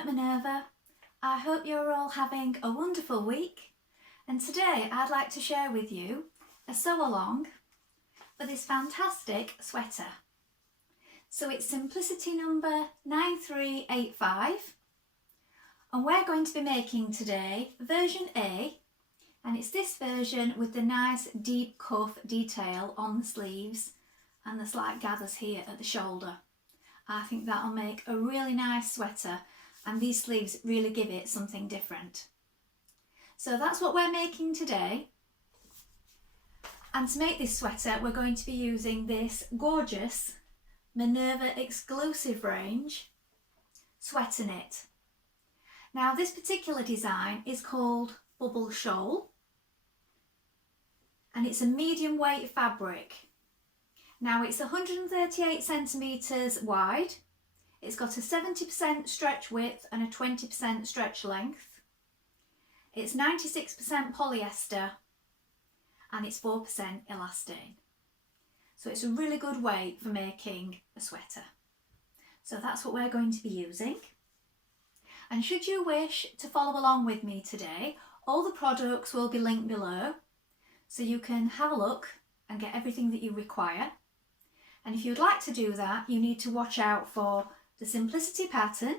at Minerva. I hope you're all having a wonderful week, and today I'd like to share with you a sew along for this fantastic sweater. So it's simplicity number 9385, and we're going to be making today version A, and it's this version with the nice deep cuff detail on the sleeves and the slight gathers here at the shoulder. I think that'll make a really nice sweater, and these sleeves really give it something different. So that's what we're making today. And to make this sweater, we're going to be using this gorgeous Minerva Exclusive range sweater knit. Now this particular design is called Bubble Shoal, and it's a medium weight fabric. Now it's 138 centimetres wide, it's got a 70% stretch width and a 20% stretch length, it's 96% polyester and it's 4% elastane. So it's a really good weight for making a sweater. So that's what we're going to be using. And should you wish to follow along with me today, all the products will be linked below so you can have a look and get everything that you require. And if you'd like to do that, you need to watch out for the simplicity pattern,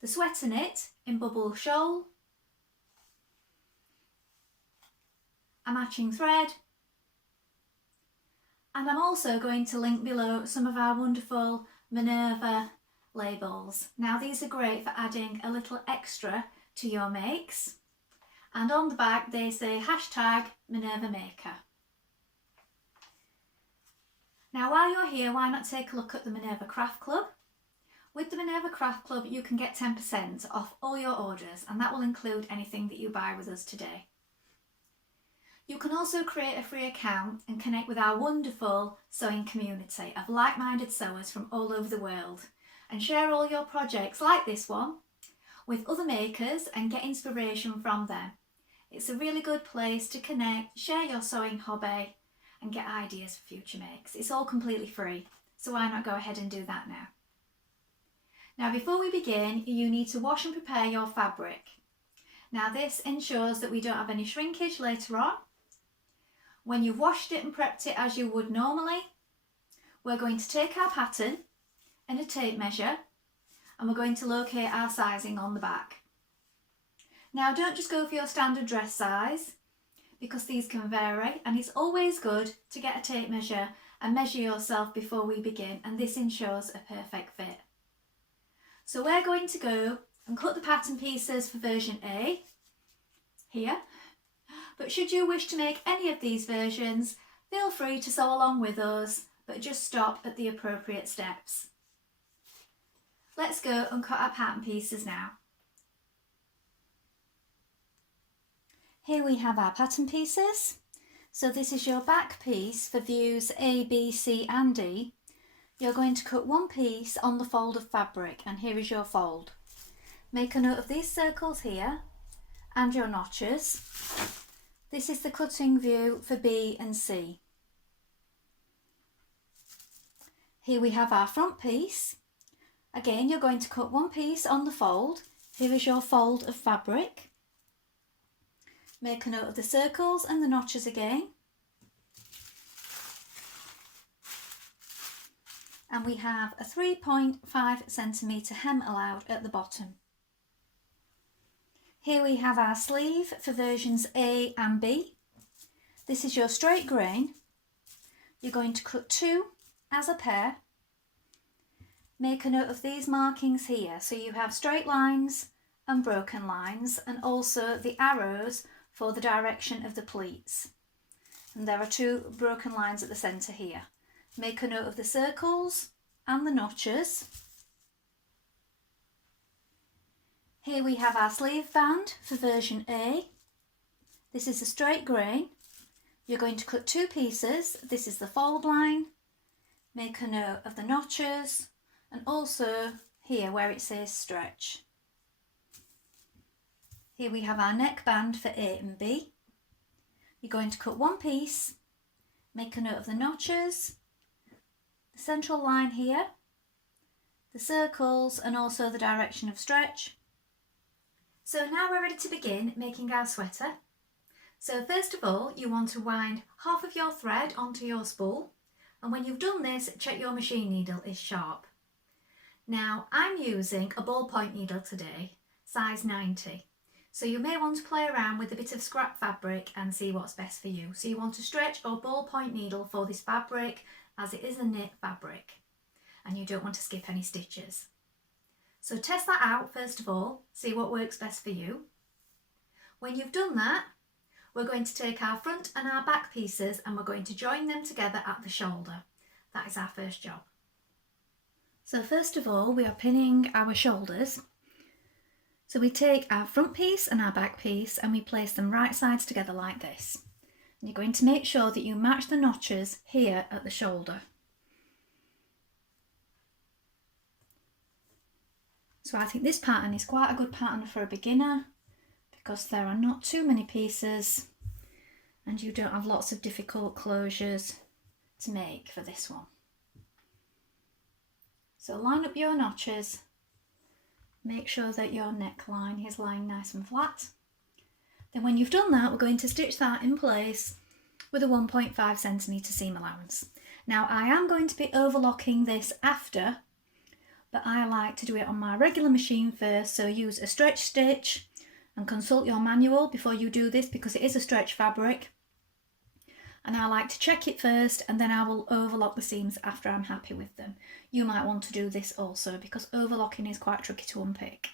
the sweater knit in Bubble Shoal, a matching thread, and I'm also going to link below some of our wonderful Minerva labels. Now these are great for adding a little extra to your makes, and on the back they say #MinervaMaker. Now while you're here, why not take a look at the Minerva Craft Club? With the Minerva Craft Club you can get 10% off all your orders, and that will include anything that you buy with us today. You can also create a free account and connect with our wonderful sewing community of like-minded sewers from all over the world, and share all your projects like this one with other makers and get inspiration from them. It's a really good place to connect, share your sewing hobby and get ideas for future makes. It's all completely free, so why not go ahead and do that now. Now before we begin, you need to wash and prepare your fabric. Now this ensures that we don't have any shrinkage later on. When you've washed it and prepped it as you would normally, we're going to take our pattern and a tape measure, and we're going to locate our sizing on the back. Now don't just go for your standard dress size, because these can vary, and it's always good to get a tape measure and measure yourself before we begin, and this ensures a perfect fit. So we're going to go and cut the pattern pieces for version A here, but should you wish to make any of these versions, feel free to sew along with us, but just stop at the appropriate steps. Let's go and cut our pattern pieces now. Here we have our pattern pieces. So this is your back piece for views A, B, C and D. You're going to cut one piece on the fold of fabric, and here is your fold. Make a note of these circles here and your notches. This is the cutting view for B and C. Here we have our front piece. Again, you're going to cut one piece on the fold. Here is your fold of fabric. Make a note of the circles and the notches again. And we have a 3.5 centimetre hem allowed at the bottom. Here we have our sleeve for versions A and B. This is your straight grain. You're going to cut two as a pair. Make a note of these markings here. So you have straight lines and broken lines, and also the arrows for the direction of the pleats. And there are two broken lines at the centre here. Make a note of the circles and the notches. Here we have our sleeve band for version A. This is a straight grain. You're going to cut two pieces. This is the fold line. Make a note of the notches, and also here where it says stretch. Here we have our neck band for A and B. You're going to cut one piece, make a note of the notches, the central line here, the circles and also the direction of stretch. So now we're ready to begin making our sweater. So first of all, you want to wind half of your thread onto your spool, and when you've done this, check your machine needle is sharp. Now I'm using a ballpoint needle today, size 90. So you may want to play around with a bit of scrap fabric and see what's best for you. So you want to stretch your ballpoint needle for this fabric as it is a knit fabric and you don't want to skip any stitches. So test that out first of all, see what works best for you. When you've done that, we're going to take our front and our back pieces and we're going to join them together at the shoulder. That is our first job. So first of all, we are pinning our shoulders. So we take our front piece and our back piece and we place them right sides together like this. And you're going to make sure that you match the notches here at the shoulder. So I think this pattern is quite a good pattern for a beginner because there are not too many pieces and you don't have lots of difficult closures to make for this one. So line up your notches. Make sure that your neckline is lying nice and flat. Then when you've done that, we're going to stitch that in place with a 1.5 centimetre seam allowance. Now I am going to be overlocking this after, but I like to do it on my regular machine first, so use a stretch stitch and consult your manual before you do this because it is a stretch fabric. And I like to check it first and then I will overlock the seams after I'm happy with them. You might want to do this also because overlocking is quite tricky to unpick.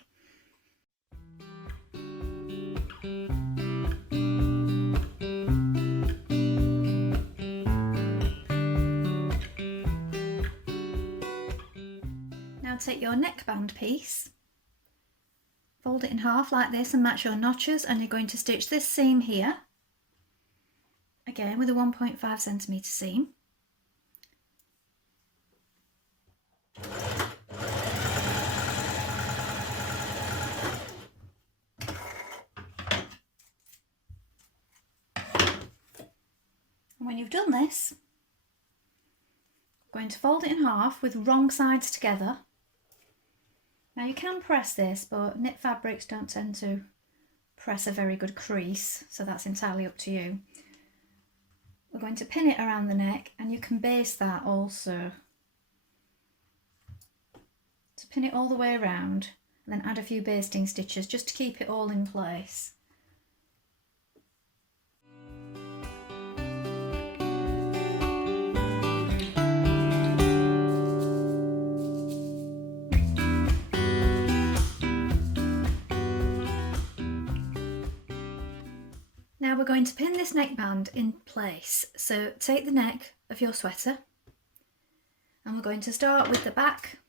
Now take your neckband piece, fold it in half like this and match your notches, and you're going to stitch this seam here. Again with a 1.5 centimetre seam. And when you've done this, I'm going to fold it in half with wrong sides together. Now you can press this, but knit fabrics don't tend to press a very good crease, so that's entirely up to you. We're going to pin it around the neck and you can base that also. So pin it all the way around and then add a few basting stitches just to keep it all in place. Now we're going to pin this neckband in place. So take the neck of your sweater and we're going to start with the back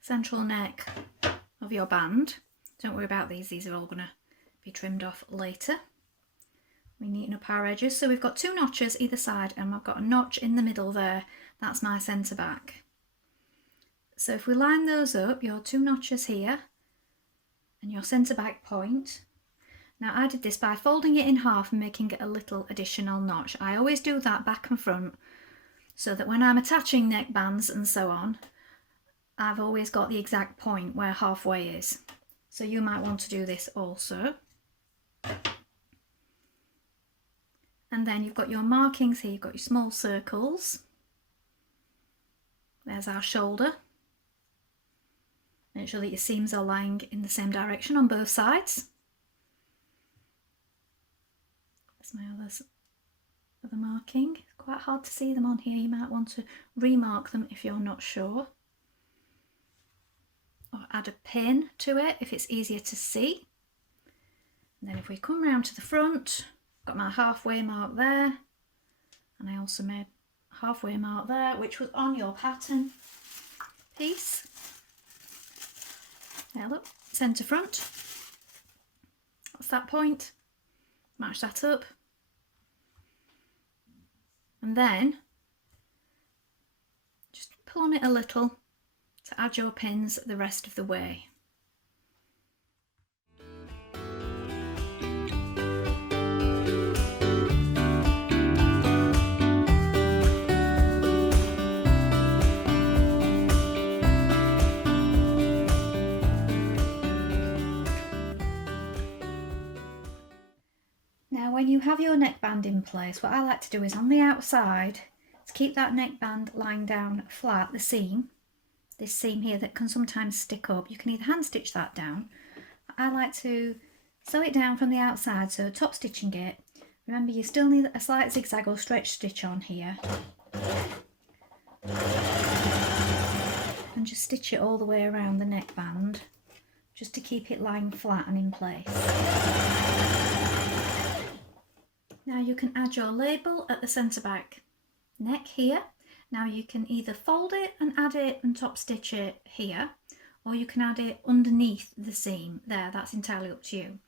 central neck of your band. Don't worry about these are all going to be trimmed off later. We neaten up our edges. So we've got two notches either side and I've got a notch in the middle there. That's my centre back. So if we line those up, your two notches here and your centre back point. Now I did this by folding it in half and making it a little additional notch. I always do that back and front so that when I'm attaching neckbands and so on, I've always got the exact point where halfway is. So you might want to do this also. And then you've got your markings here, you've got your small circles. There's our shoulder. Make sure that your seams are lying in the same direction on both sides. My other marking. It's quite hard to see them on here. You might want to remark them if you're not sure. Or add a pin to it if it's easier to see. And then if we come round to the front, I've got my halfway mark there. And I also made a halfway mark there, which was on your pattern piece. There, look, centre front. That's that point. Match that up. And then just pull on it a little to add your pins the rest of the way. Now when you have your neckband in place, what I like to do is on the outside, to keep that neckband lying down flat, the seam, this seam here that can sometimes stick up, you can either hand stitch that down. I like to sew it down from the outside, so top stitching it. Remember, you still need a slight zigzag or stretch stitch on here. And just stitch it all the way around the neckband, just to keep it lying flat and in place. Now you can add your label at the centre back neck here. Now you can either fold it and add it and top stitch it here, or you can add it underneath the seam there, that's entirely up to you.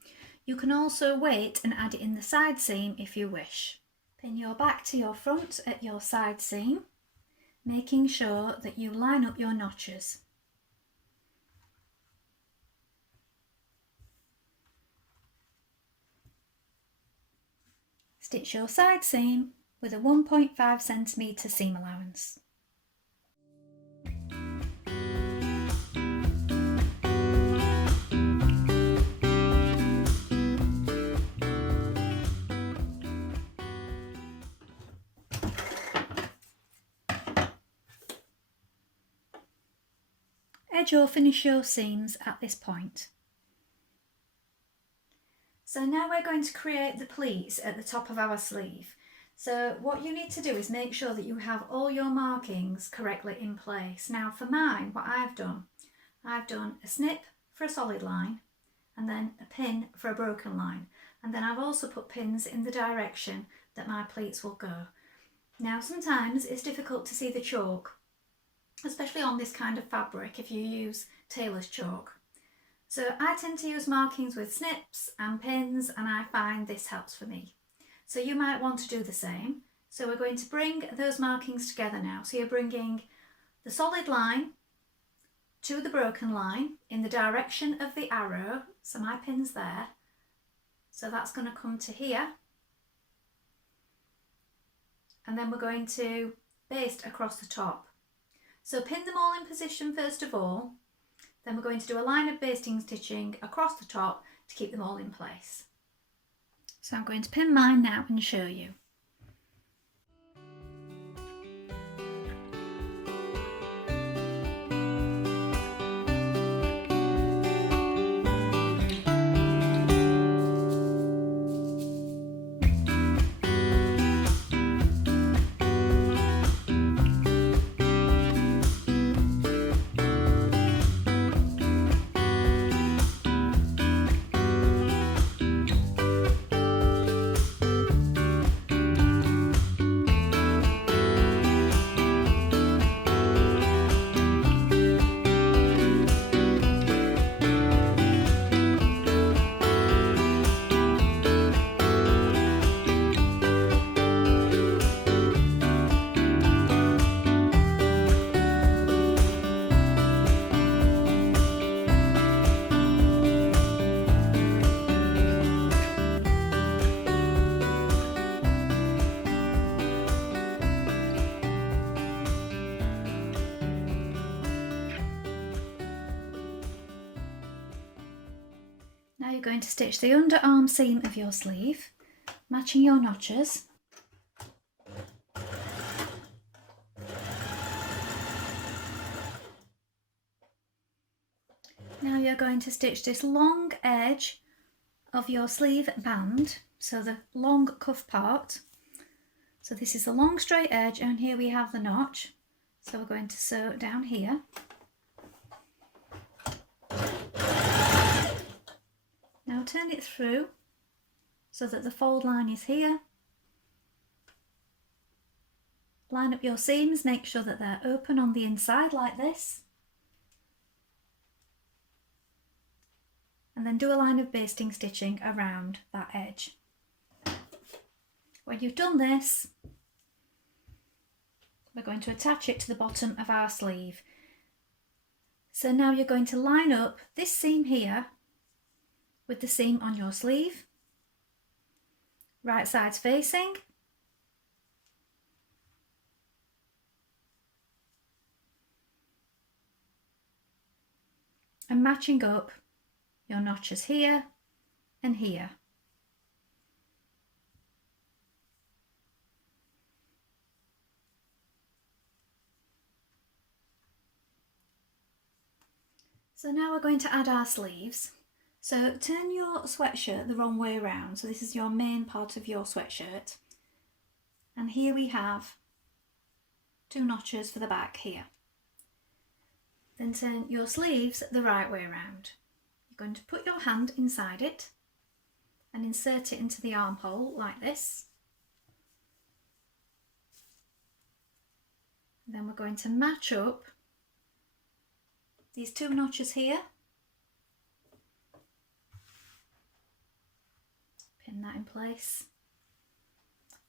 You can also wait and add it in the side seam if you wish. Pin your back to your front at your side seam, making sure that you line up your notches. Stitch your side seam with a 1.5 centimetre seam allowance. Edge or finish your seams at this point. So now we're going to create the pleats at the top of our sleeve. So what you need to do is make sure that you have all your markings correctly in place. Now for mine, what I've done a snip for a solid line and then a pin for a broken line. And then I've also put pins in the direction that my pleats will go. Now sometimes it's difficult to see the chalk, especially on this kind of fabric if you use tailor's chalk. So I tend to use markings with snips and pins, and I find this helps for me. So you might want to do the same. So we're going to bring those markings together now. So you're bringing the solid line to the broken line in the direction of the arrow. So my pin's there. So that's going to come to here. And then we're going to baste across the top. So pin them all in position first of all. Then we're going to do a line of basting stitching across the top to keep them all in place. So I'm going to pin mine now and show you. Now you're going to stitch the underarm seam of your sleeve, matching your notches. Now you're going to stitch this long edge of your sleeve band, so the long cuff part. So this is the long straight edge, and here we have the notch. So we're going to sew down here. Now turn it through so that the fold line is here. Line up your seams, make sure that they're open on the inside like this. And then do a line of basting stitching around that edge. When you've done this, we're going to attach it to the bottom of our sleeve. So now you're going to line up this seam here with the seam on your sleeve, right sides facing, and matching up your notches here and here. So now we're going to add our sleeves. So turn your sweatshirt the wrong way around. So this is your main part of your sweatshirt. And here we have 2 notches for the back here. Then turn your sleeves the right way around. You're going to put your hand inside it and insert it into the armhole like this. Then we're going to match up these 2 notches here. Pin that in place.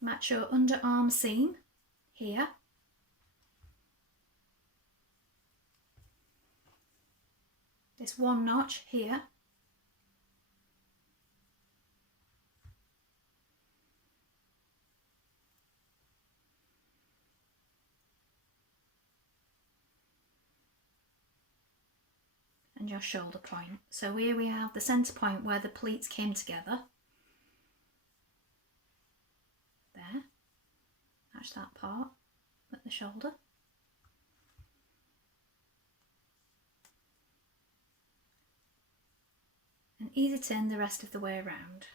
Match your underarm seam here. This 1 notch here. And your shoulder point. So here we have the centre point where the pleats came together. There. Match that part at the shoulder. And ease it in the rest of the way around.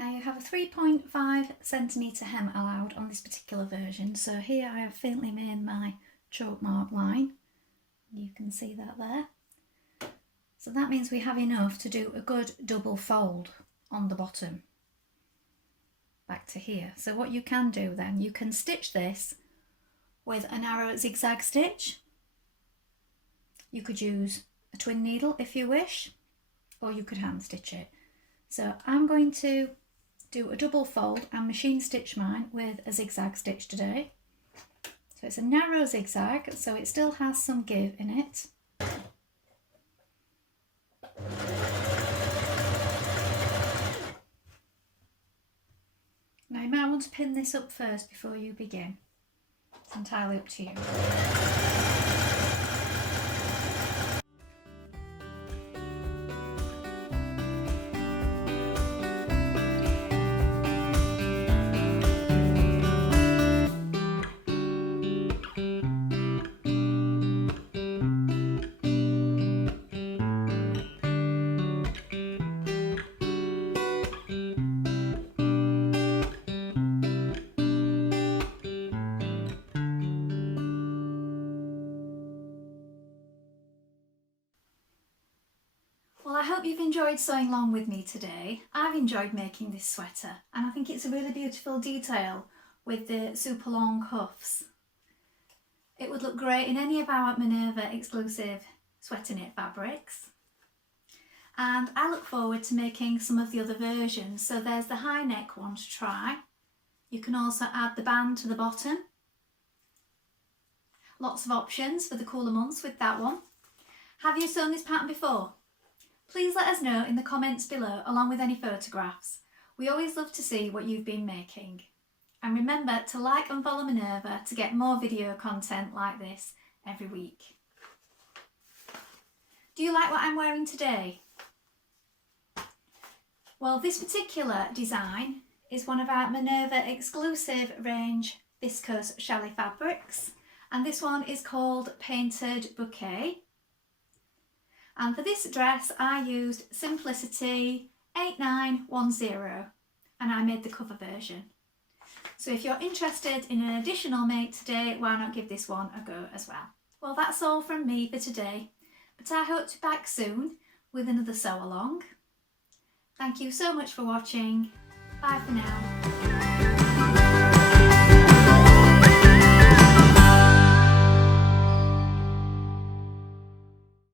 Now you have a 3.5 centimetre hem allowed on this particular version. So here I have faintly made my chalk mark line. You can see that there. So that means we have enough to do a good double fold on the bottom back to here. So what you can do then, you can stitch this with a narrow zigzag stitch. You could use a twin needle if you wish, or you could hand stitch it. So I'm going to do a double fold and machine stitch mine with a zigzag stitch today. So it's a narrow zigzag, so it still has some give in it. Now you might want to pin this up first before you begin. It's entirely up to you. Well, I hope you've enjoyed sewing along with me today. I've enjoyed making this sweater and I think it's a really beautiful detail with the super long cuffs. It would look great in any of our Minerva Exclusive Sweater Knit fabrics. And I look forward to making some of the other versions. So there's the high neck one to try. You can also add the band to the bottom. Lots of options for the cooler months with that one. Have you sewn this pattern before? Please let us know in the comments below along with any photographs. We always love to see what you've been making. And remember to like and follow Minerva to get more video content like this every week. Do you like what I'm wearing today? Well, this particular design is one of our Minerva Exclusive range viscose challis fabrics, and this one is called Painted Bouquet. And for this dress I used Simplicity 8910 and I made the cover version. So if you're interested in an additional make today, why not give this one a go as well? Well, that's all from me for today, but I hope to be back soon with another sew along. Thank you so much for watching. Bye for now.